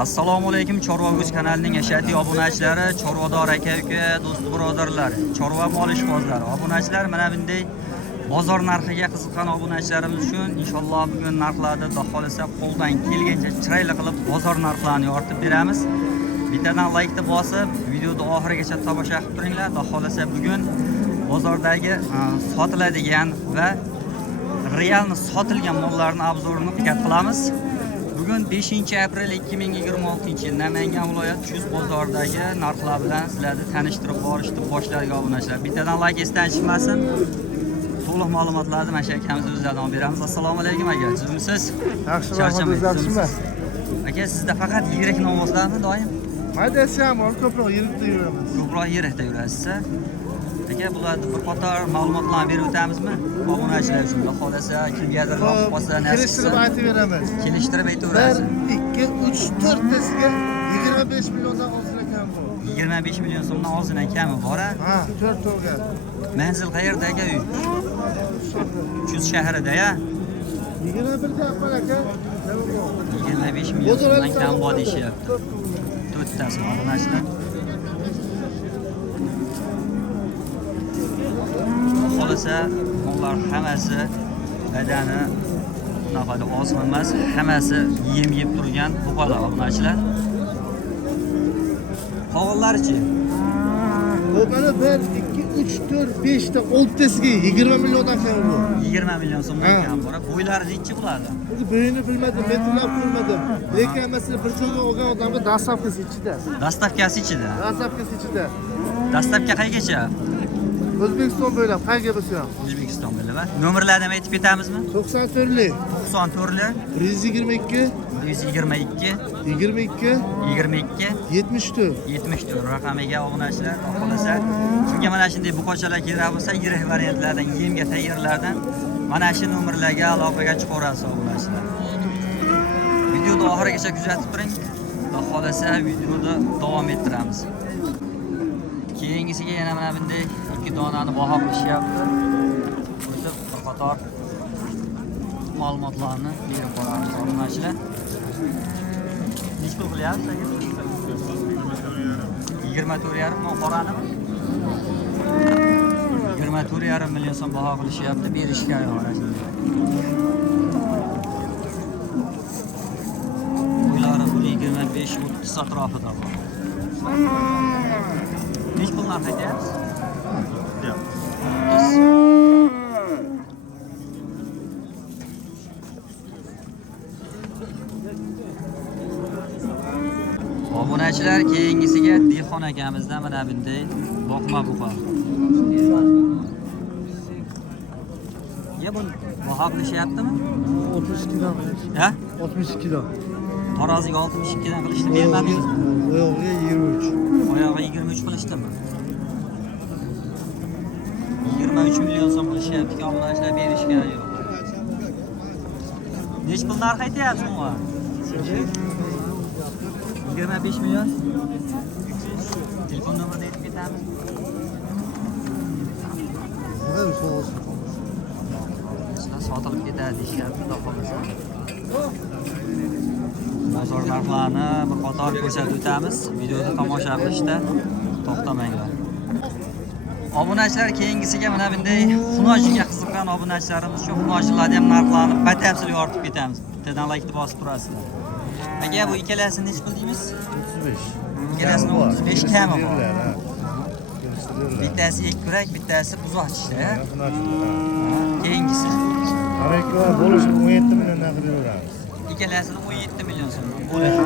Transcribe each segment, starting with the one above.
Assalomu alaykum Chorva.uz kanalining ashaddiy obunachilari, chorvador aka-uka, do'st birodarlar, chorva mol ishqibozlari, obunachilar mana bunday bozor narxiga qiziqqan obunachilarimiz uchun inshaalloh bugun narxlarni xohlasa qo'ldan kelgancha chiroyli qilib bozor narxlarini yoritib beramiz. Bittadan like-ni bosib, videoni oxirigacha tomosha qilib turinglar. Xohlasa bugun bozordagi sotiladigan va realni sotilgan mollarning obzorini qilamiz. Bugun 5-aprel 2026-yil Namangan viloyat Chust bozoridagi narxlar bilan sizlarni tanishtirib borishni boshladik obunachilar. Bittadan like esdan chiqmasin. To'liq ma'lumotlarni mana shu akamiz o'zlaridan olib beramiz. Assalomu alaykum aka. Sizmisiz? Yaxshi, yaxshimi? Aka, sizda faqat yirik non bo'ladimi doim? Maydasi ham ko'proq yirikda yuramiz. Ko'proq yirikda yurasiz. Aka, bularni bir qator ma'lumotlarni berib o'tamizmi? Obunachilar uchun xohlasa, kimgadir yoqib qolsa, kelishtirib aytib beramiz. Kelishtirib aytaverasiz. 1, 2, 3, 4 tasiga 25 milliondan ozgina kam bor. 25 million so'mdan ozgina kami bor. Ha, 4 to'ga. Manzil qayerda aka uy? Chust shahrida-ya? 21 ga aqbal aka. 25 million so'mdan kam bor deyishyapti. 4 tasi obunachilar. Xohlasa, mollar hammasi badani nafaqat ozg'in emas, hammasi yem yeb turgan buqalar obunachilar. Qovunlarchi? Bu mana 1, 2, 3, 4, 5 ta 6 tasiga 20 milliondan kam bor. 20 million so'mdan kam bor. Bo'ylari necha bo'ladi? Bo'yini bilmadim, metrlab ko'rmadim. Lekin masalan bir joyga olgan odamga dastavkasi ichida. Dastavkasi ichida. Dastavkasi ichida. Dastavka qaygacha? O'zbekiston bo'ylab qayerga bo'lsa ham. O'zbekiston bo'ylab. Nomerlarni ham aytib ketamizmi? 94lik, 94lik, 122, 122, 22, 22, 74. 74 raqamiga obunachilar xohlasa, kimga mana shunday buqachalar kerak bo'lsa, yirik variantlardan, yemga tayyorlardan mana shu nomerlarga aloqaga chiqaverasiz obunachilar. Videoni oxirigacha kuzatib turing. Xohlasa videoni davom ettiramiz. Keyingisiga yana mana bunday 2 donani baho qilishyapti. O'zib bir qator ma'lumotlarni berib boramiz obunachilar. Nech pul qilyapsiz? 24,5 ming qoranimi? 24,5 million so'm baho qilishyapti, berishga yo'rasiz. Uylari 25-30 atrofida bor. Nech pul narx aytyapsiz? Yo'q. Obunachilar keyingisiga Dehqon akamizdan mana bunday boqma buqa. Ya bu baho qilishyaptimi? 32 dan. Ha? 62 dan. Taroziga 62 dan qilishdi, bermadingizmi? Oyog'iga 23. Oyog'iga 23 qilishdimi? 23 million so'm qilishyapti, obunachilar berishga yo'q. Nech pul narx aytyapsiz bunga? 25 million. Telefon nomerini aytib ketamiz. Sotilib ketadi deyishyapti, xohlasa. Bozor narxlarini bir qator ko'rsatib o'tamiz. Videoni tomosha qilishda to'xtamanglar. Obunachilar keyingisiga mana bunday xunojiga qiziqqan obunachilarimiz uchun xunojilarni ham narxlarini batafsil yoritib ketamiz. Bittadan like-ni bosib turasizlar. Aka, bu ikkalasini nech pul deymiz? 35. Ikkalasini 35 kami bor. Bittasi ekkurak, bittasi buzoqchi. Keyingisi. Harakatlar bo'lishi 17 milliondan qilaveramiz. Ikkalasini 17 million so'mdan bo'lishi.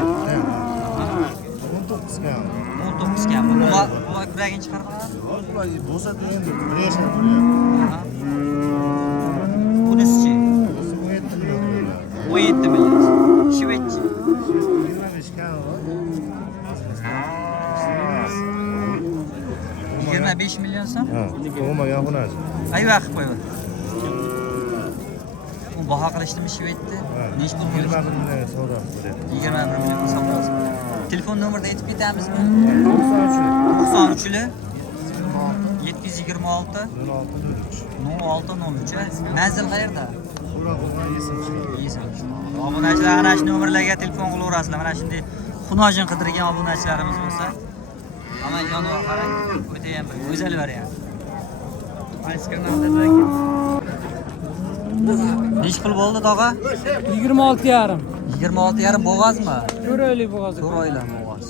19 kam. 19 kam. Bular kuragini chiqarib oladi. Bular bo'lsa endi bir yashar bo'lyapti. Bunisi-chi? 17 million. 17 million. Shvetschi. 25 kam bor. 25 million so'm? Ha, tug'ilmagan obunachi. Ayva qilib qo'yib. Bu baho qilishdimi Shvetda? Nech pul bo'lishi? 21 million savdo qilyapti. 21 million savdosi. Telefon nomerini aytib ketamizmi? 93 93 726 0603. Manzil qayerda? So'roq bo'lgan yesim chiqadi. Obunachilar ana shu nomerlarga telefon qilaverasizlar. Mana shunday xunojin qidirgan obunachilarimiz bo'lsa, mana jonivor qarang, o'ta ham bir go'zal variant. Qaysi kanalda bo'ladi? Necha pul bo'ldi tog'a? 26,5. 26,5 bo'g'azmi? 4 oylik bo'g'oz. 4 oylar bo'g'az.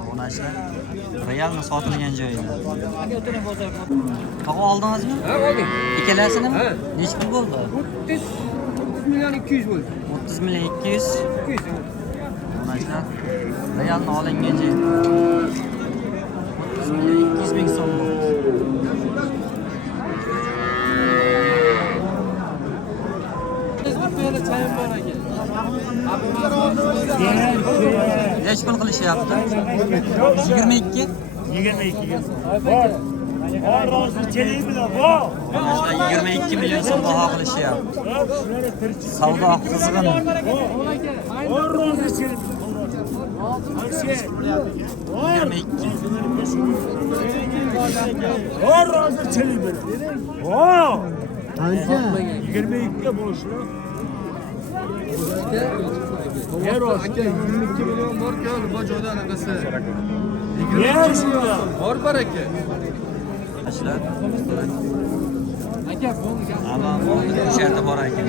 Obunachilar realni sotilgan joyida. Tog'a oldingizmi? Ha, oldik. Ikkalasini? Ha. Necha pul bo'ldi? 30 million 200 bo'ldi. 30 million 200. 200. Obunachilar realni olingan joyda. 30 million 200 ming so'm bo'ldi. Necha pul qilishyapti? 22. 22. Bor. Bor rozi keling bilan bor. Mana 22 million so'm baho qilishyapti. Savdo qizg'in. Bor rozi keling. 22. Bor rozi keling bilan. Bor. Qancha? 22 ga bo'lishlar. Yer Aka 22 million bor-ku, bu joyda anaqasi. Yer shunda. Bor aka. Ashlar. Aka, bu Aman o'sha bor ekan.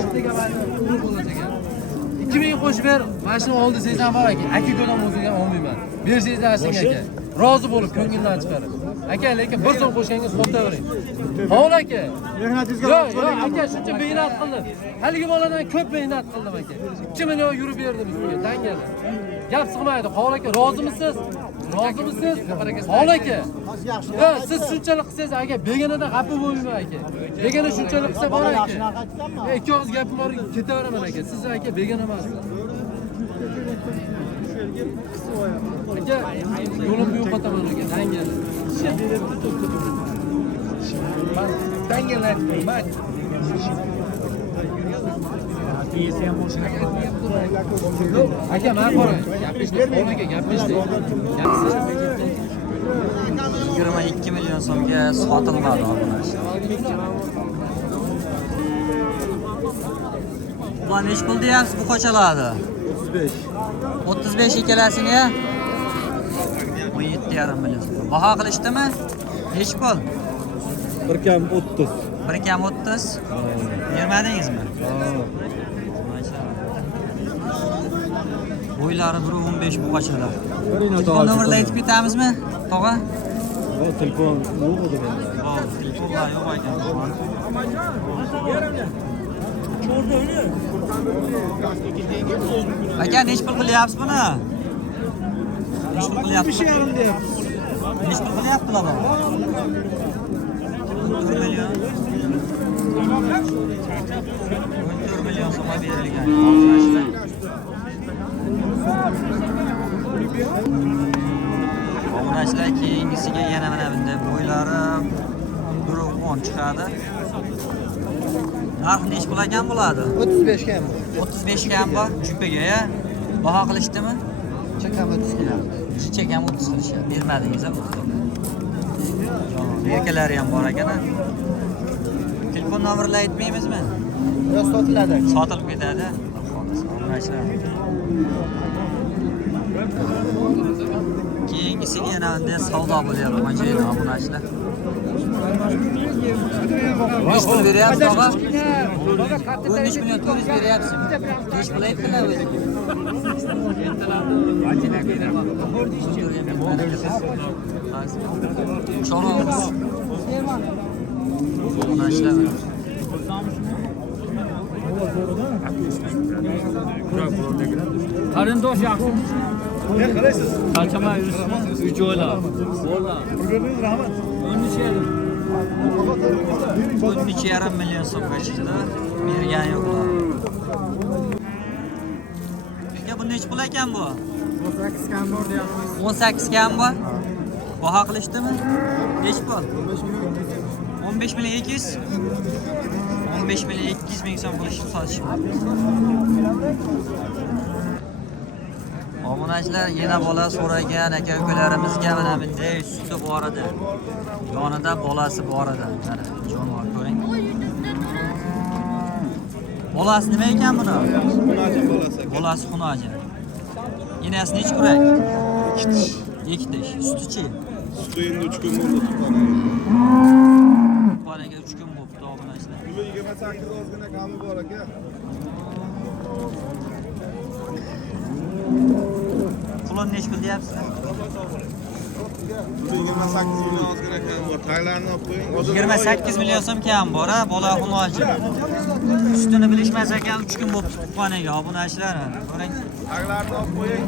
2000 qo'shib ber, mashina oldi sezam bor aka. Aka ko'dan o'zingga olmayman. Bersangizlar ashing aka. Rozi bo'lib ko'ngildan chiqarib. Aka, lekin 1 so'm qo'shganga sotavering. Hovli aka. Mehnatingizga Yo'q, aka, shuncha mehnat qildim. Haligi boladan ko'p mehnat qildim aka. 2 million yurib berdim sizga, dangada. Gap sig'maydi. Hovli aka, rozimisiz? Rozimisiz? Hovli aka. Yo, siz shunchalik qilsangiz aka, beganadan xafa bo'lmayman aka. Begana shunchalik qilsa bor aka. Ikki og'iz gapim bor, ketaveraman aka. Siz aka begana emassiz. Aka, yo'limni yo'qotaman aka, dangada. Dangalar, mat. Aka, men boray. Gapishdi, aka, gapishdi. 22 million so'mga sotilmadi obunachilar. Ular necha pul deyapsiz bu qo'chalarni? 35. 35 ikkalasini 17,5 million so'm. Baho qilishdimi? Necha pul? 1 kam 30. 1 kam 30. Bermadingizmi? Bo'ylari 1.15 bu qochalar. Telefon nomerini aytib ketamizmi? Tog'a? Telefon yo'q edi. Telefonlar yo'q ekan. Aka, necha pul qilyapsiz buni? Necha pul qilyapsiz? 5,5 deyapsiz. Necha pul qilyaptilar bu? 14 million. 14 million so'mga berilgan. Obunachilar keyingisiga yana mana bunday bo'ylari 1.10 chiqadi. Narx necha pul ekan bo'ladi? 35 kam. 35 kam bor, jupaga ya. Baho qilishdimi? Chakam 30 kam. Chekam 30 qilishyapti. Bermadingiz ham. Lekalari ham bor ekan. Telefon nomerini aytmaymizmi? Yo'q, sotiladi. Sotilib ketadi. Obunachilar. Keyingisiga yana bunday savdo bo'lyapti mana joyda obunachilar. Necha pul beryapsiz tog'a? 13 million 400 beryapsizmi? Necha pul aytdilar o'zi? Cho'g'imiz. Obunachilar. qarindosh yaxshi. Ne qalaysiz? Qanchaman yuribsiz? Uy joylar. Bo'ldi. Ko'rganingiz rahmat. 13,5 million so'mga chiqdi. Bergan yo'qlar. Aka, bu necha pul ekan bu? 18 kam bor deyapmiz. 18 kam bor. Baho qilishdimi? Necha pul? 15 million 200. 15 million 200 ming so'm qilishib sotishdi. Obunachilar yana bola so'ragan aka-ukalarimizga mana bunday suti bor edi. Yonida bolasi bor edi. Mana jonivor ko'ring. Bolasi nima ekan buni? Xunojon bolasi. Bolasi xunojon. Enasi nechi kurak? 2 tish. 2 tish. Suti-chi? Suti endi 3 kun bo'ldi tuqqaniga. Tuqqaniga 3 kun bo'libdi obunachilar. Puli 28 ozgina kami bor aka. Pulini nechi pul deyapsizlar? 28 million ozgina kam bor. Taylarni olib qo'ying. 28 million so'm kam bor, ha, bola xunoji. Ustini bilishmas ekan 3 kun bo'libdi tuqqaniga obunachilar. Ko'ring. Taylarni olib qo'ying.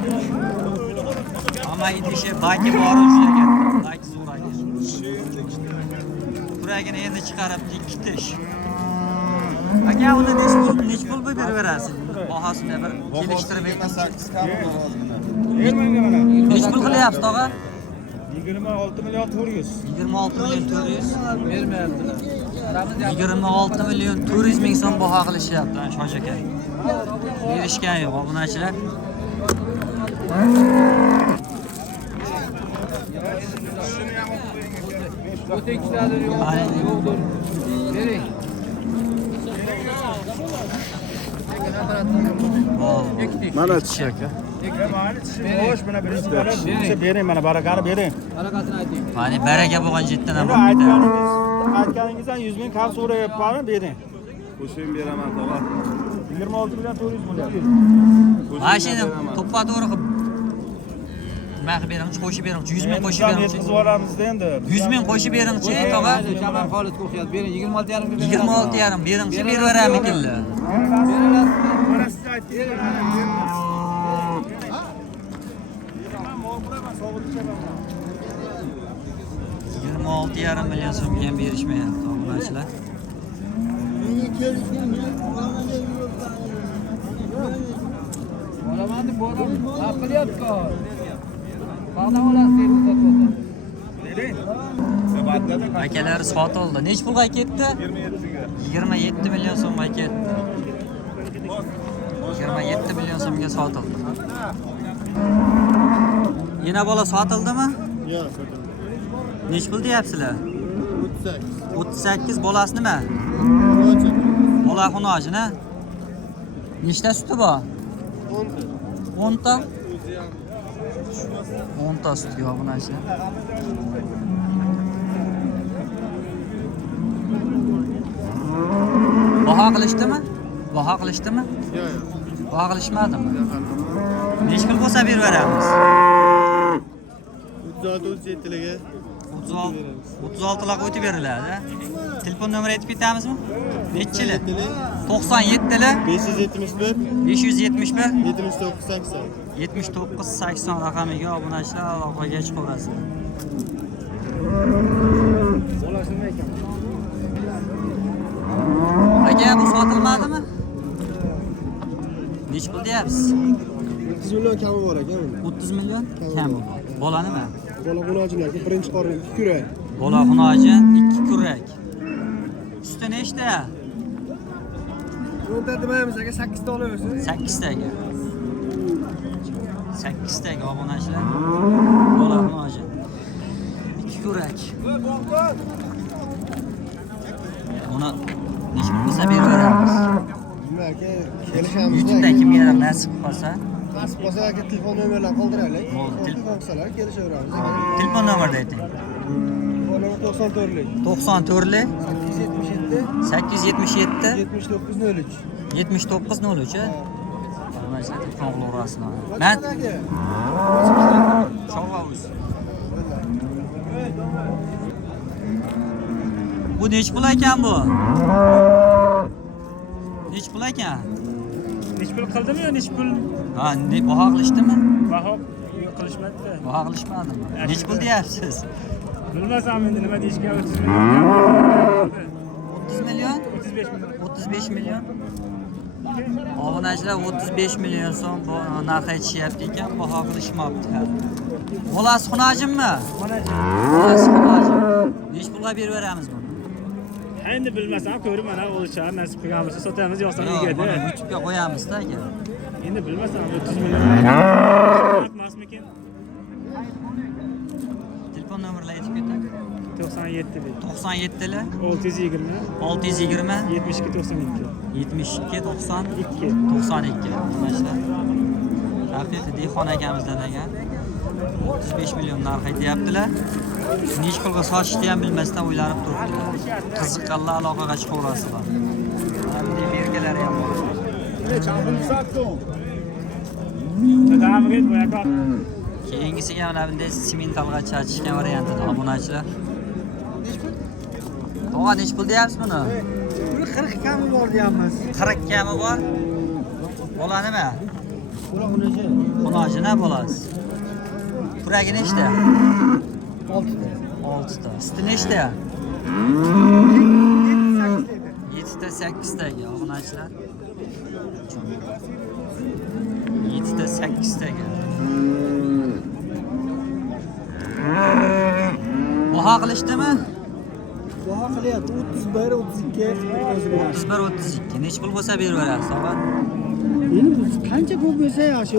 Ammo idishi baki bor juda katta. Baki zo'ragi. Kuragini endi chiqarib 2 tish. Aka, uni nechi pul berib berasiz? Bahosini bir kelishtirib ayting. 28 kami bor ozgina. Bermanga mana. Nechi pul qilyapsiz, tog'a? 26 million 400. 26 million 400. Bermayaptilar. 26 million 400 ming so'm baho qilishyapti, Shosh aka. Berishgan yo'q, obunachilar. O'ta ikkitadir yo'qdir. Bering. Mana tish aka. Xo'sh, mana birinchi bering. Bering mana barakani bering. Barakasini ayting. Mana baraka bo'lgan jetdan ham Endi bo'libdi. aytganingizdan 100 ming kam so'rayapman, bering. Qo'shib beraman tog'a. 26 million 400 bo'lyapti. Mashina to'ppa-to'g'ri qilib nima qilib beringchi, qo'shib beringchi, 100 ming qo'shib beringchi. Yetkazib yuboramizda endi. 100 ming qo'shib beringchi, tog'a. Shaman Xolid qo'yadi. Bering 26,5 ming. 26,5 beringchi, beraveramikinlar. Mana siz aytdingiz. Yigirma 26,5 million so'mga ham berishmayapti obunachilar. Olaman deb boram. Nima qilyapti? Qanday olasiz deb uzatdi. Bering. Akalar sotildi. Nech pulga ketdi? 27 million so'mga ketdi. 27 million so'mga sotildi. Yana bola sotildimi? Yo'q, sotildi. Nech pul deyapsizlar? 38. 38 bolasi nima? Bola xunojini. Nechta suti bor? 10 ta. 10 ta sutga obunachilar. Baho qilishdimi? Baho qilishdimi? Yo'q. Baho qilishmadimi? Nech pul bo'lsa berib beramiz. 36-37 larga 36 lar o'tib beriladi. Telefon nomeri aytib ketamizmi? Nechchilar? 97 lar 571 571 7980. 7980 raqamiga obunachilar aloqaga chiqaverasizlar. Aka, bu sotilmadimi? Nech pul deyapsiz? 30 million kami bor aka bunda. 30 million kami bor. Bola nima? Bola xunojilarga birinchi qorin 2 kurak. Bola xunojin 2 kurak. Suti nechta? O'nta demaymiz aka, 8 ta olaverasiz. 8 taga. 8 taga obunachilar. Bola xunojin 2 kurak. Buni nech pul bo'lsa beraveramiz. Nima aka, kelishamiz. YouTube'da kimga nasib qilsa, Nasib qolsa aka telefon nomerlarini qoldiraylik. Bo'ldi. Telefon qilsalar kelishaveramiz. telefon nomerni ayting. Telefon nomeri 94 lik 94 877 877 7903. 7903. Obunachilar telefon qilaverasizlar. Men Chorvavuz. Bu nech pul ekan bu? Nech pul ekan? Nech pul qildimi yo nech pul Ha, baho qilishdimi? baho qilishmadi? Baho qilishmadimi? Nech pul deyapsiz? Bilmasam endi nima deyishga 30 million. 30 million? 35 million. 35 million. Obunachilar 35 million so'm bu narx aytishyapti ekan, baho qilishmabdi hali. Bolasi xunojinmi? Bolasi xunojin. Nech pulga berib beramiz buni? Endi bilmasam, ko'rib mana o'lchar, nasib qilgan bo'lsa sotamiz, yo'qsa Yo'q, uyga. buni YouTube'ga qo'yamiz-da aka. Endi bilmasam 30 million. Emasmikin? Telefon nomerlarini aytib keting. 97 lik. 97 lar 620 620 72 92. 72 90 2. 92. Obunachilar. Haqiqiy dehqon akamizdan ekan. 35 million narx aytyaptilar. Nech pulga sotishni ham bilmasdan o'ylanib turibdilar. Qiziqqanlar aloqaga chiqaverasizlar. Bunday berkalari ham bor. Keyingisiga mana bunday sementalga chachishgan variantida obunachilar. To'g'a nech pul deyapsiz buni? Buni 40 kami bor deyapmiz. 40 kami bor. Bola nima? Xunoji nima bolasi? Kuragi nechta? 6 ta. Suti nechta? 7 ta 8 taga obunachilar. 7 ta 8 taga. Baho qilishdimi? Baho qilyapti 31 32 31-32. Nech pul bo'lsa beraverasiz, tog'a? Endi biz qancha ko'p bo'lsa yaxshi.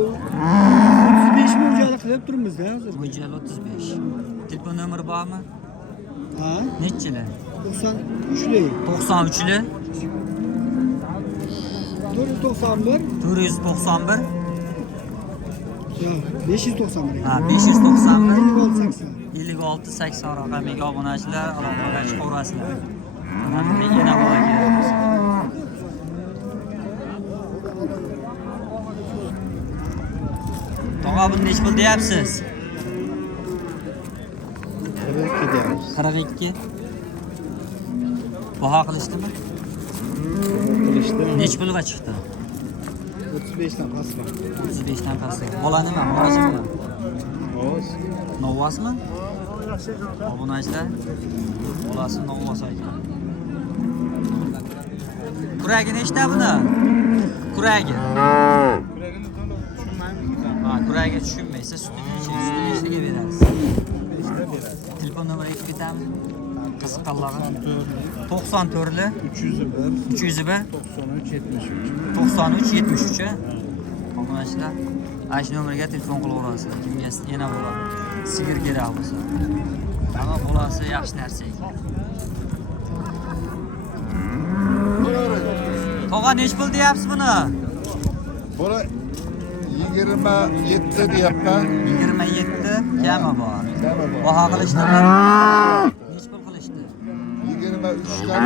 35 mo'ljali qilib turibmiz-da hozir. Mo'ljal 35. Telefon nomeri bormi? Ha? Nechilar? 93li. 93li 491. 491. Yo'q, 591. Ha, 591. 56 80. 56-80 raqamiga obunachilar aloqaga chiqaverasizlar. Mana bunday yana bor ekan. Tog'a buni nech pul deyapsiz? 42 deyapmiz. 42. Baho qilishdimi? Qilishdi. Nech pulga chiqdi? 35 dan pastmi? 35 dan past. Bola nima? Murojaatmi? Oz. Novvasmi? Obunachilar. Bolasi novvas ekan. Kuragi nechta buni? Kuragi. Ha, kuragi tushunmaysa sutini nechtaga berasiz? Telefon nomeri aytib ketamiz. Qiziqqanlarga 94li 301 93 73. Obunachilar ash nomerga telefon qilaverasizlar. Kimga yana bo'ladi? Sigir kerak bo'lsa. Hamma bolasi yaxshi narsa ekan. Tog'a nech pul deyapsiz buni? Buni 27 deyapman. 27 kami bor. Kami bor. Baho qilishdimi? Nech pul qilishdi? 23 dan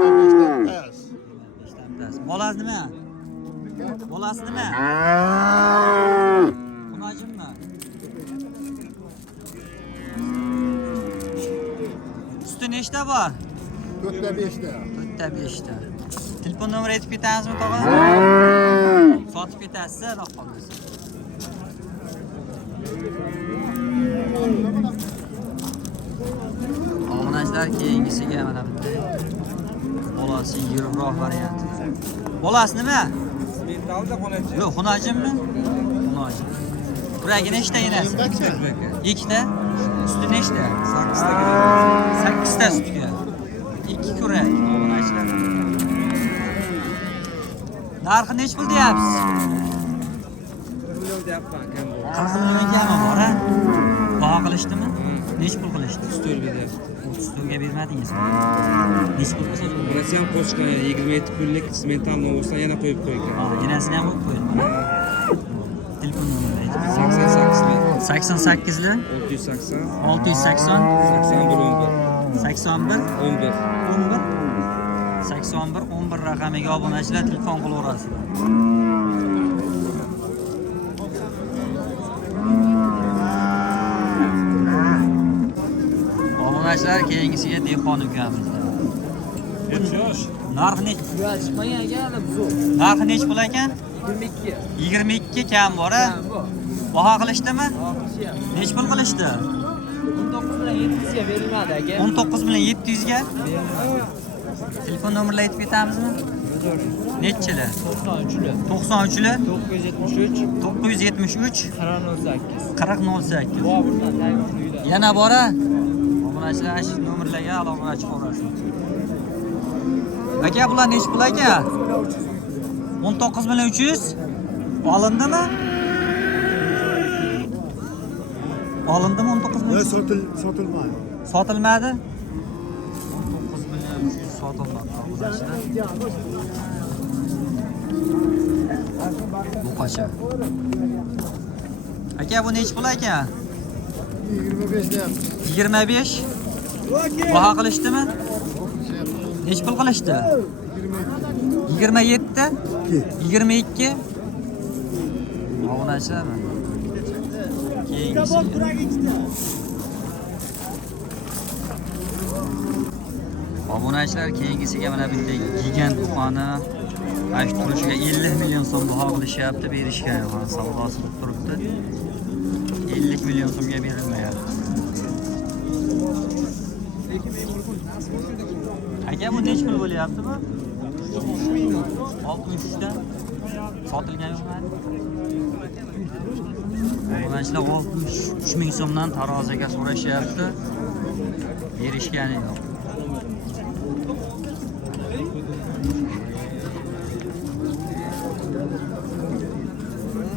25 dan past. Bolasi nima? Bolasi nima? Xunojimmi? Suti nechta bor? 4 dan 5 dan. 4 ta 5 ta. Telefon nomeri aytib ketamizmi, tog'a? Sotib ketasiz, Alloh qolmasin. Obunachilar keyingisiga mana bunday bolasi yirikroq varianti. Bolasi nima? Mentalda xonachi. Yo'q, xunojimmi? Xunojim. Kuragi nechta enasi? 2 ta. Suti nechta? 8 ta. 8 ta sutga. 2 kurak obunachilar. Narxi nech pul deyapsiz? 1 million deyapman. 40 million kami bor, ha? Baho qilishdimi? Nech pul qilishdi? 34 deyapti. 30 ga bermadingiz. Nech pul qilsa? Bunasi ham qo'shgan 27 pullik mental novusdan yana qo'yib qo'ygan. Yenasini ham qo'yib qo'yildi. Telefon nomeri aytib. 88 88li 680 680 81 11 11 81 11 raqamiga obunachilar telefon qilaverasizlar. Obunachilar keyingisiga dehqon ukamizlar. Narxi nech? chiqmagan ekan bu. Narxi nech pul ekan? 22. 22 kam bor, ha? Baho qilishdimi? Nech pul qilishdi? 19 bilan 700 ga berilmadi aka. 19 bilan 700 ga. Telefon nomerlarini aytib ketamizmi? Nechilar? 93li 93li 973 973 4008. 4008. Bu bundan tag'in Yana bora. Obunachilar shu nomerlarga aloqaga chiqaverasizlar. Aka bular nech pul aka? 19 bilan 300 olindimi? Olindimi 19 bilan? Sotilmaydi. Sotilmadi. 19 bilan 300 sotilmadi obunachilar. Bu qacha? Aka bu nech pul aka? 25 lira. 25. Baho qilishdimi? Nech pul qilishdi? 27. 22. Obunachilarmi? Keyingisi. Obunachilar keyingisiga mana bunday gigant buqani ash turishiga 50 million so'm baho qilishyapti, berishgan yo'q. Savdosi bo'lib turibdi. 50 million so'mga berilmayapti. Aka bu nech pul bo'lyapti bu? 63 dan sotilgan yo'qmi? Obunachilar 63 ming so'mdan taroziga so'rashyapti. Berishgani yo'q.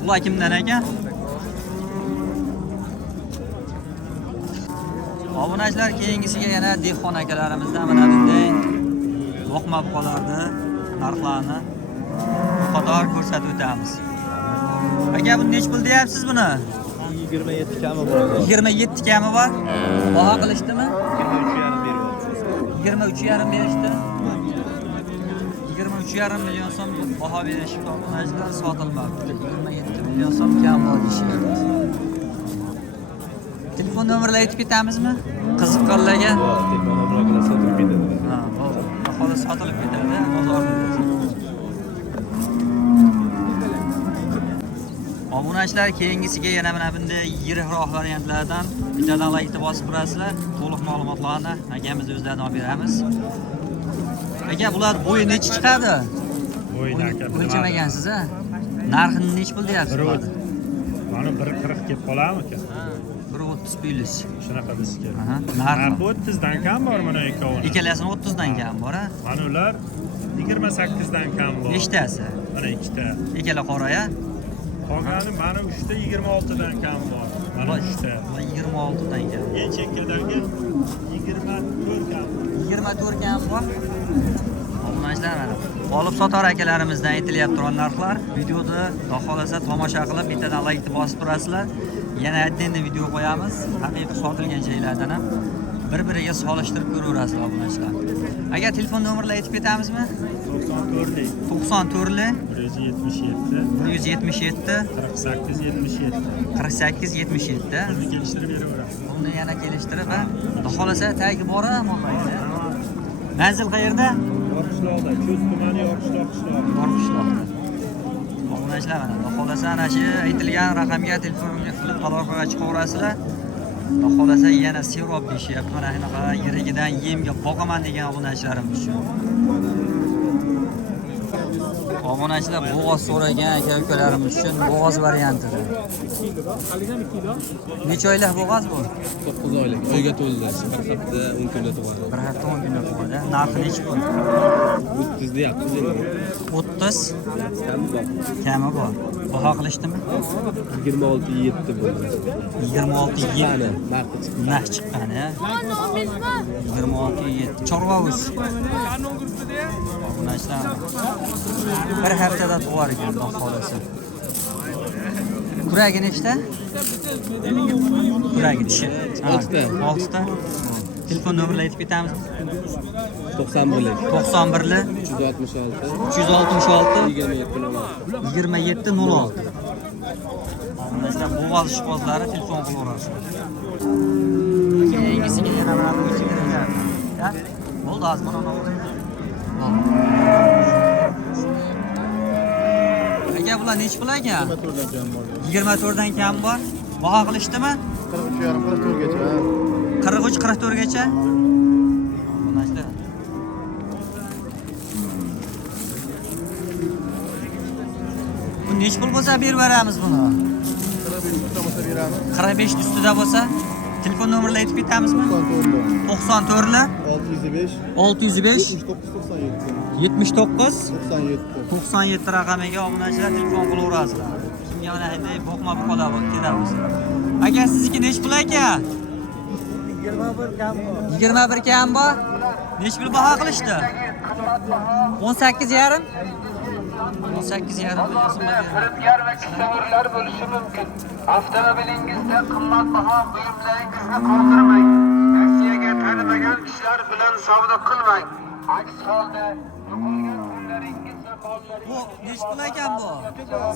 Ular kimdan ekan? Obunachilar keyingisiga yana dehqon akalarimizdan mana bunday loqma buqalarni narxlarini qator ko'rsatib o'tamiz. Aka bu nech pul deyapsiz buni? 27 kami bor. 27 kami bor. Baho qilishdimi? 23,5 berishdi. 23,5 million so'm baho berishdi. Obunachilar sotilmoqda. 27 million so'm kam bor deyishyapti. Telefon nomerlarini aytib ketamizmi? Qiziqqanlarga. Telefon nomerlarini sotib ketadi. Ha, aholi sotilib ketadi bozorda. Obunachilar keyingisiga yana mana bunday yiriqroq variantlardan bittadan like bosib turasizlar. To'liq ma'lumotlarni akamiz o'zlaridan olib beramiz. Aka bular bo'yi necha chiqadi? Bo'yni aka. O'lchamagansiz a? Narxini nech pul deyapsiz? Mana 1.40 kelib qolarmi-ku? 1.30 plyus. Shunaqa bizga. Aha, narxi 30 dan kam bor mana ikkovini. ikkalasini 30 dan kam bor a? Mana ular 28 dan kam bor. Nechtasi? Mana ikkita. Ikkala qora-ya? Qolgani mana 3 ta 26 dan kam bor. Mana 3 ta. 26 dan kam. Eng chekkadagi 24 kam. 24 kam bor. Obunachilar mana olib sotar akalarimizdan aytilyapti narxlar. Videoda xohlasa tomosha qilib bittadan like bosib turasizlar. Yana endi video qo'yamiz. Haqiqiy sotilgan joylardan ham bir-biriga solishtirib ko'raverasizlar obunachilar. Agar telefon nomerlarini aytib ketamizmi? 94 177 177 48 77. 48 77. Buni kelishtirib beraveramiz. Buni yana kelishtirib va xohlasa tagi bor mo'llaydi. Manzil qayerda? Yorqishloqda, Chust tumani Yorqishloq qishlog'i. Yorqishloqda. Obunachilar mana xohlasa ana shu aytilgan raqamga telefonga qilib aloqaga chiqaverasizlar. Xohlasa yana sirop deyishyapti. Mana shunaqa yirigidan yemga boqaman degan obunachilarimiz uchun. Obunachilar bo'g'oz so'ragan aka-ukalarimiz uchun bo'g'oz variantida. Necha oylik bo'g'oz bu? 9 oylik. Oyga to'ldi. Bir hafta 10 kunda tug'adi. Bir hafta 10 kunda tug'adi. Narxi necha pul? 30 deyapti. 30 kami bor. Baho qilishdimi? 26,7 bo'ldi. 26,7 Narxi chiqdi. narx chiqqan ya. 26,7 chorva o'z. Obunachilar bir haftada tug'ar ekan xohlasa. Kuragi nechta? Kuragi tishi. 6 ta. Telefon nomerlarini aytib ketamiz. 91lik. 91lik 366 366 27 06. Obunachilar bo'g'oz ishqibozlari telefon qilaverasizlar. Keyingisiga yana mana bu ichiga kelyapti. Bo'ldi hozir mana bu. Aka bular nech pul aka? 24 dan kam bor. Baho qilishdimi? 43,5 gacha. 43-44 gacha. Obunachilar. Bu nech pul bo'lsa berib beramiz buni? 45 ustida bo'lsa telefon nomerlarini aytib ketamizmi? 94 605 79 97 raqamiga obunachilar telefon qilaverasizlar. Kimga mana bunday boqma buqalar kerak. Aka sizniki nech pul aka? 21 kam bor. Nech pul baho qilishdi? 18,5. 18,5 million so'mga beradi. Firibgar va kisavurlar bo'lishi mumkin. Avtomobilingizda qimmatbaho buyumlaringizni qoldirmang. Aksiyaga tanimagan kishilar bilan savdo qilmang. Aks holda yo'qolgan pullaringiz va mollaringiz Bu nechi pul ekan bu?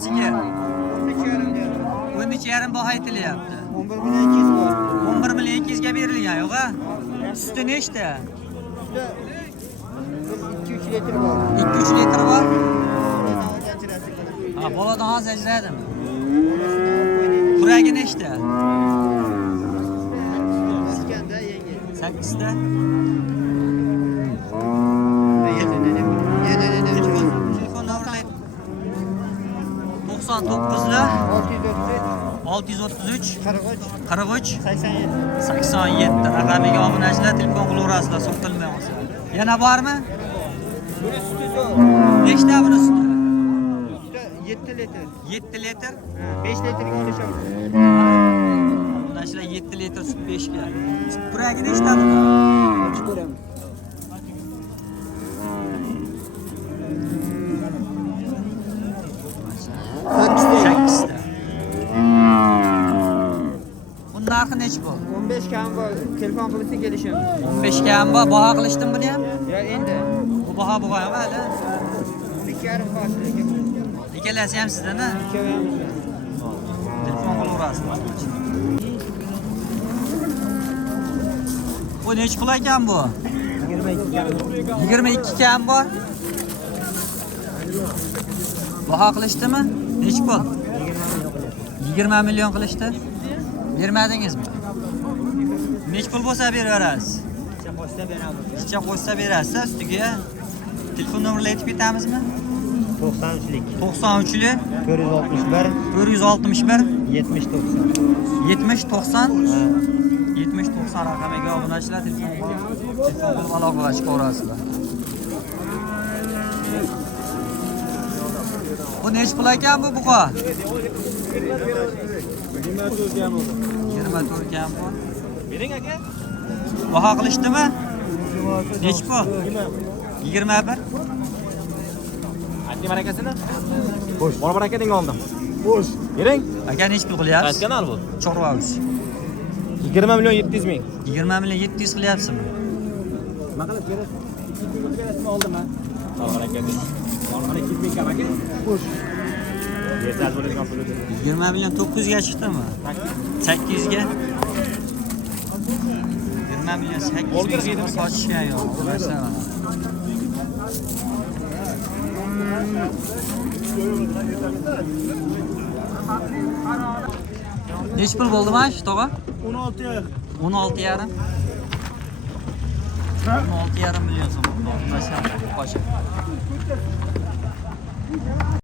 Sigir. 13,5 baho aytilyapti. 11 million 200 bor. 11 million 200 ga berilgan yo'q-a? Suti nechta? 2-3 litr bor. 2-3 litr bor. Ha, boladan hozir ajradimi? Kuragi nechta? 8 ta. Telefon nomerlari 99 633 43 87 raqamiga obunachilar telefon qilaverasizlar, so'qilmay qolsa. Yana bormi? Nechta buni suti? 7 litr. 7 litr. 5 litrga olishamiz. Obunachilar 7 litr sut 5 ga. Sut kuragi nechta buni? Sakkizta. Buni narxi nechi bu? 15 kam bor. Telefon qilsa kelishamiz. 15 ga ham bor. Baho qilishdimi buni ham? Ya endi Bu baho bo'lgan hali. 12,5 hosil. Ikkalasi ham sizdan-a? Telefon qilaverasizlar. Bu nechi pul ekan bu? 22 kam bor. Baho qilishdimi? Nechi pul? 20 million qilishdi. Bermadingizmi? Nechi pul bo'lsa beraverasiz? Necha qo'shsa berasiz ustiga. Telefon nomerini aytib ketamizmi? 93lik. 93lik 461 461 70 90. 70 90 70 90 raqamiga obunachilar telefon qilib aloqaga chiqaverasizlar. Bu nechi pul ekan bu buqa? 24 kam bu. Bering aka. Baho qilishdimi? Nechi pul? 21. Aka barakasini? Xo'sh, bor barakaning oldim. Boş. Bering. Aka nechi pul qilyapsiz? Qaysi kanal bu? Chorvamiz. 20 million 700 ming. 20 million 700 qilyapsizmi? Nima qilib berasiz? 200 ming berasizmi oldimmi? Bor barakati. Bor 200 ming kam aka. Boş. Yetar bo'ladigan puli. 20 million 900 ga chiqdimi? 800 ga. 20 million 800 ga sotishgan yo'q. Masalan. Nechi pul bo'ldi mana shu tog'a? 16 16,5. 16,5 million so'm. Masalan, qo'shib.